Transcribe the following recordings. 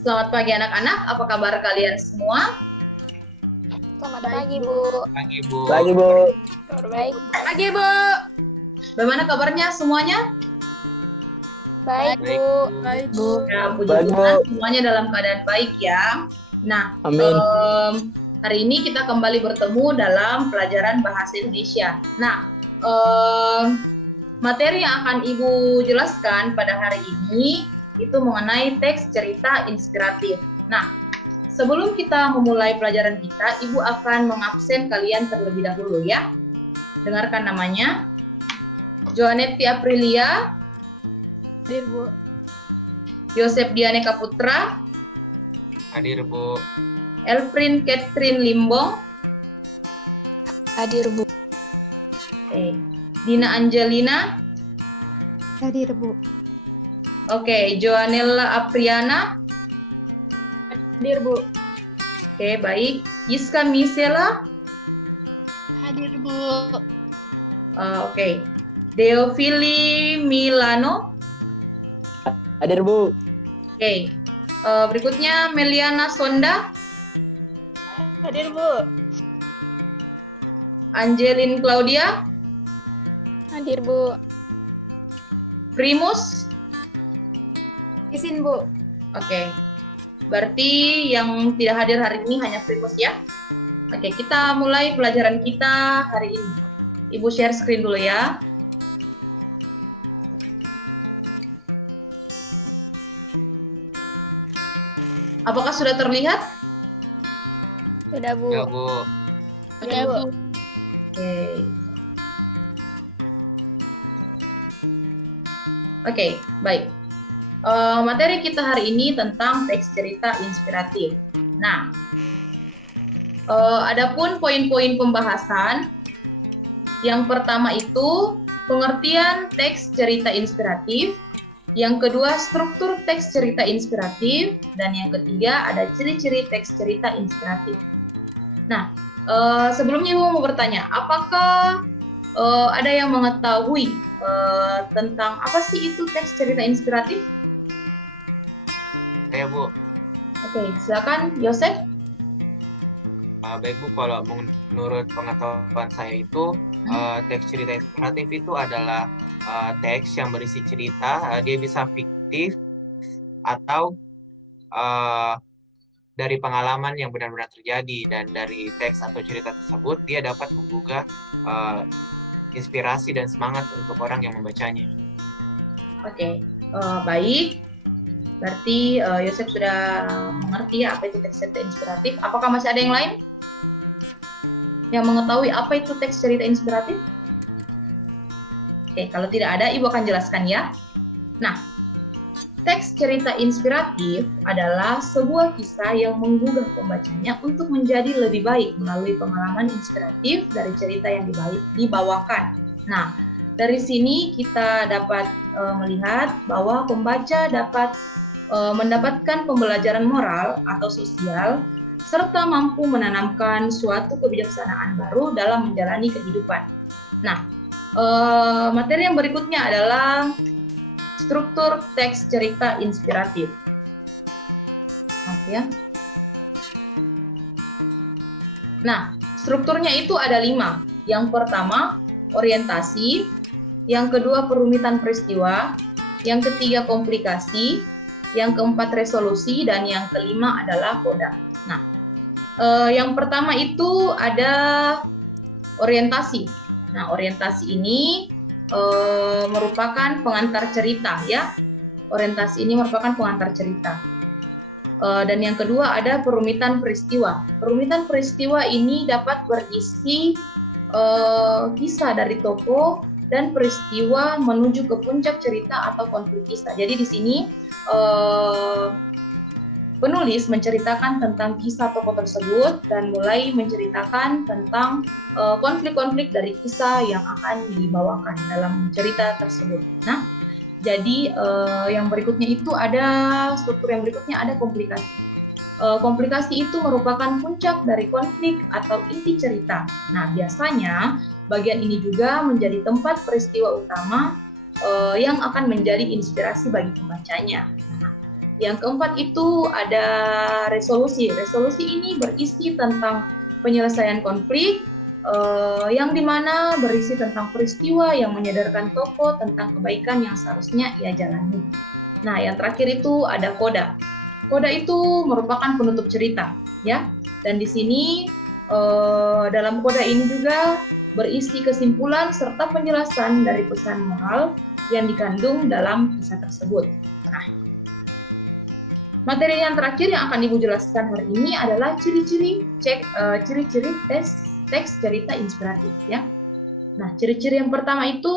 Selamat pagi anak-anak, apa kabar kalian semua? Selamat pagi, Bu. Pagi, Bu. Pagi, Bu. Kabar baik. Pagi, Bu. Bagaimana kabarnya semuanya? Baik, Baik, Bu. Bu. Baik, Bu. Ya, puji Baik, Tuhan, Bu. semuanya dalam keadaan baik ya. Nah, Amin. hari ini kita kembali bertemu dalam pelajaran bahasa Indonesia. Nah, materi yang akan Ibu jelaskan pada hari ini itu mengenai teks cerita inspiratif. Nah, sebelum kita memulai pelajaran kita, Ibu akan mengabsen kalian terlebih dahulu ya. Dengarkan namanya. Joanetti Aprilia, Hadir, Bu. Yosep Dianeka Putra, Hadir, Bu. Elfrin Catherine Limbong, Hadir, Bu. Dina Angelina, Hadir, Bu. Joanella Apriana, Hadir, Bu. baik. Yiska Misela, Hadir, Bu. Deofili Milano, Hadir, Bu. berikutnya Meliana Sonda, Hadir, Bu. Angelin Claudia, Hadir, Bu. Primus. Izin, Bu. Berarti yang tidak hadir hari ini hanya Primus ya. Kita mulai pelajaran kita hari ini. Ibu share screen dulu ya. Apakah sudah terlihat? Sudah, Bu. Ya, Bu. Sudah, Bu. Baik. Materi kita hari ini tentang teks cerita inspiratif. Nah, adapun poin-poin pembahasan, yang pertama itu pengertian teks cerita inspiratif, yang kedua struktur teks cerita inspiratif, dan yang ketiga ada ciri-ciri teks cerita inspiratif. Nah, sebelumnya Ibu mau bertanya, apakah ada yang mengetahui tentang apa sih itu teks cerita inspiratif? Saya, Bu. Silakan Yosef. Baik, Bu. Kalau menurut pengetahuan saya itu, teks cerita inspiratif itu adalah teks yang berisi cerita. Dia bisa fiktif atau dari pengalaman yang benar-benar terjadi, dan dari teks atau cerita tersebut dia dapat menggugah inspirasi dan semangat untuk orang yang membacanya. Baik. Berarti Yosef sudah mengerti ya apa itu teks cerita inspiratif. Apakah masih ada yang lain yang mengetahui apa itu teks cerita inspiratif? Kalau tidak ada, Ibu akan jelaskan ya. Nah, teks cerita inspiratif adalah sebuah kisah yang menggugah pembacanya untuk menjadi lebih baik melalui pengalaman inspiratif dari cerita yang dibawakan. Nah, dari sini kita dapat melihat bahwa pembaca dapat mendapatkan pembelajaran moral atau sosial, serta mampu menanamkan suatu kebijaksanaan baru dalam menjalani kehidupan. Nah, materi yang berikutnya adalah struktur teks cerita inspiratif. Nah, strukturnya itu ada 5. Yang pertama, orientasi. Yang kedua, perumitan peristiwa. Yang ketiga, komplikasi. Yang keempat, resolusi. Dan yang kelima adalah koda. Nah, yang pertama itu ada orientasi. Nah, orientasi ini merupakan pengantar cerita ya. Orientasi ini merupakan pengantar cerita. Dan yang kedua ada perumitan peristiwa. Perumitan peristiwa ini dapat berisi kisah dari tokoh dan peristiwa menuju ke puncak cerita atau konflik kisah. Jadi di sini penulis menceritakan tentang kisah tokoh tersebut dan mulai menceritakan tentang konflik-konflik dari kisah yang akan dibawakan dalam cerita tersebut. Nah, jadi yang berikutnya itu ada struktur yang berikutnya ada komplikasi. Komplikasi itu merupakan puncak dari konflik atau inti cerita. Nah, biasanya bagian ini juga menjadi tempat peristiwa utama yang akan menjadi inspirasi bagi pembacanya. Nah, Yang keempat itu ada resolusi. Resolusi ini berisi tentang penyelesaian konflik, yang dimana berisi tentang peristiwa yang menyadarkan tokoh tentang kebaikan yang seharusnya ia jalani. Nah, yang terakhir itu ada koda. Koda itu merupakan penutup cerita, ya. Dan di sini dalam koda ini juga berisi kesimpulan serta penjelasan dari pesan moral yang dikandung dalam kisah tersebut. Nah, materi yang terakhir yang akan Ibu jelaskan hari ini adalah ciri-ciri teks cerita inspiratif, ya. Nah, ciri-ciri yang pertama itu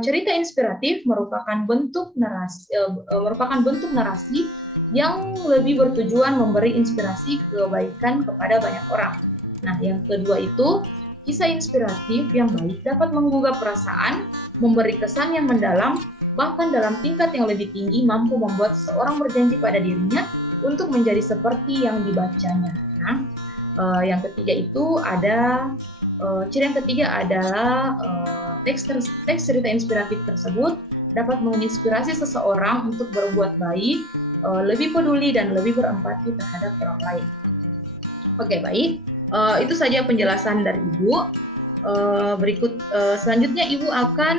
cerita inspiratif merupakan bentuk narasi yang lebih bertujuan memberi inspirasi kebaikan kepada banyak orang. Nah, yang kedua itu kisah inspiratif yang baik dapat menggugah perasaan, memberi kesan yang mendalam, bahkan dalam tingkat yang lebih tinggi mampu membuat seseorang berjanji pada dirinya untuk menjadi seperti yang dibacanya. Nah, yang ketiga itu ada ciri yang ketiga adalah teks cerita inspiratif tersebut dapat menginspirasi seseorang untuk berbuat baik, lebih peduli dan lebih berempati terhadap orang lain. Oke, baik. Itu saja penjelasan dari Ibu. Berikut selanjutnya Ibu akan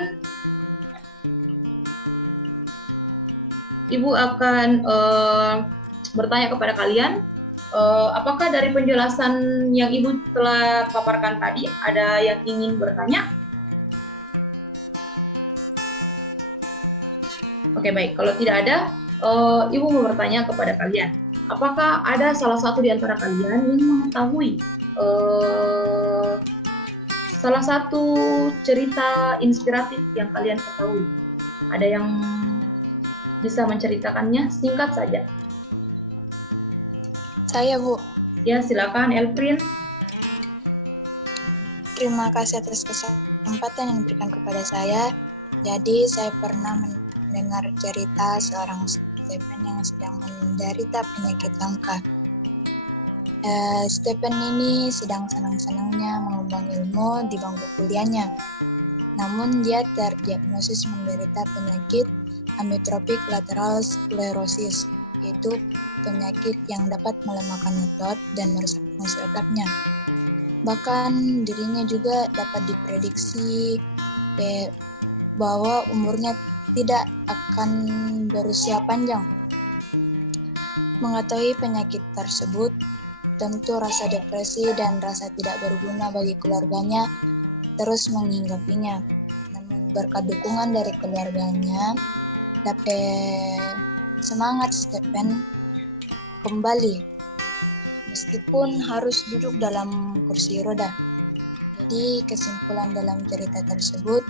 bertanya kepada kalian, apakah dari penjelasan yang Ibu telah paparkan tadi ada yang ingin bertanya? Oke, baik. Kalau tidak ada, Ibu mau bertanya kepada kalian, apakah ada salah satu di antara kalian yang mengetahui salah satu cerita inspiratif yang kalian ketahui? Ada yang bisa menceritakannya? Singkat saja. Saya, Bu. Ya, silakan Elfrin. Terima kasih atas kesempatan yang diberikan kepada saya. Jadi, saya pernah mendengar cerita seorang Stephen yang sedang menderita penyakit langka. Stephen ini sedang senang-senangnya mengembang ilmu di bangku kuliahnya. Namun, dia terdiagnosis menderita penyakit amyotrophic lateral sclerosis, yaitu penyakit yang dapat melemahkan otot dan merusak fungsi otaknya. Bahkan dirinya juga dapat diprediksi bahwa umurnya tidak akan berusia panjang. Mengetahui penyakit tersebut, tentu rasa depresi dan rasa tidak berguna bagi keluarganya terus menghinggapinya. Namun berkat dukungan dari keluarganya, dapat semangat Stephen kembali meskipun harus duduk dalam kursi roda. Jadi kesimpulan dalam cerita tersebut,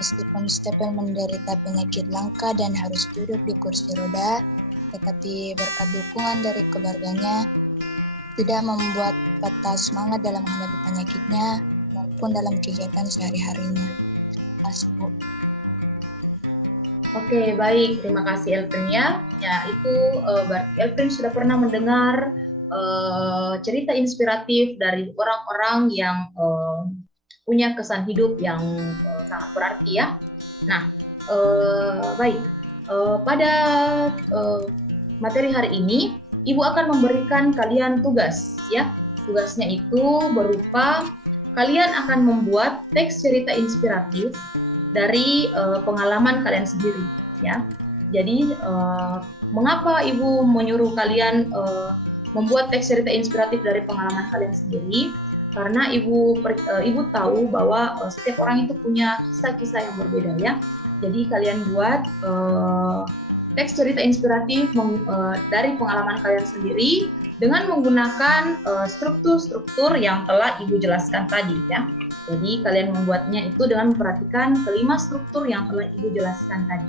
meskipun Stephen menderita penyakit langka dan harus duduk di kursi roda, tetapi berkat dukungan dari keluarganya tidak membuat patah semangat dalam menghadapi penyakitnya maupun dalam kegiatan sehari-harinya. Terima kasih, Bu. Oke, baik. Terima kasih Elfrin ya. Ya, itu berarti Elfrin sudah pernah mendengar cerita inspiratif dari orang-orang yang punya kesan hidup yang sangat berarti ya. Nah, baik. Pada materi hari ini, Ibu akan memberikan kalian tugas ya. Tugasnya itu berupa kalian akan membuat teks cerita inspiratif dari pengalaman kalian sendiri ya. Jadi mengapa Ibu menyuruh kalian membuat teks cerita inspiratif dari pengalaman kalian sendiri? Karena Ibu tahu bahwa setiap orang itu punya kisah-kisah yang berbeda ya. Jadi kalian buat teks cerita inspiratif dari pengalaman kalian sendiri dengan menggunakan struktur-struktur yang telah Ibu jelaskan tadi ya. Jadi kalian membuatnya itu dengan memperhatikan kelima struktur yang telah Ibu jelaskan tadi.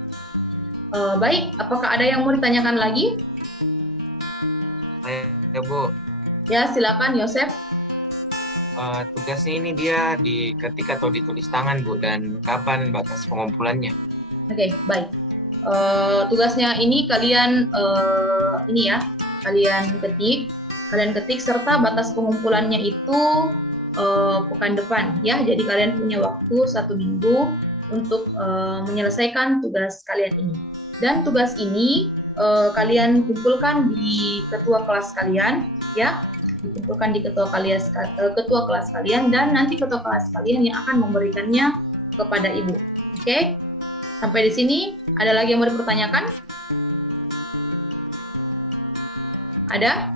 Baik, apakah ada yang mau ditanyakan lagi? Ya, Bu. Ya, silakan Yosef. Tugasnya ini dia diketik atau ditulis tangan, Bu, dan kapan batas pengumpulannya? Oke, baik. Tugasnya ini kalian kalian ketik serta batas pengumpulannya itu pekan depan ya. Jadi kalian punya waktu 1 minggu untuk menyelesaikan tugas kalian ini. Dan tugas ini kalian kumpulkan di ketua kelas kalian, ya, dikumpulkan di ketua kelas kalian, dan nanti ketua kelas kalian yang akan memberikannya kepada ibu. Oke, sampai di sini ada lagi yang mau dipertanyakan? Ada?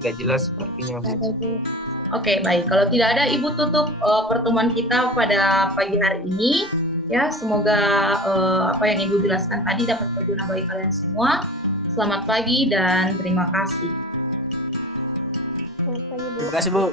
Nggak jelas sepertinya, Bu. Ada, Bu. Oke, baik. Kalau tidak ada, Ibu tutup pertemuan kita pada pagi hari ini. Ya, semoga apa yang Ibu jelaskan tadi dapat berguna bagi kalian semua. Selamat pagi dan terima kasih. Selamat pagi, Bu. Terima kasih, Bu.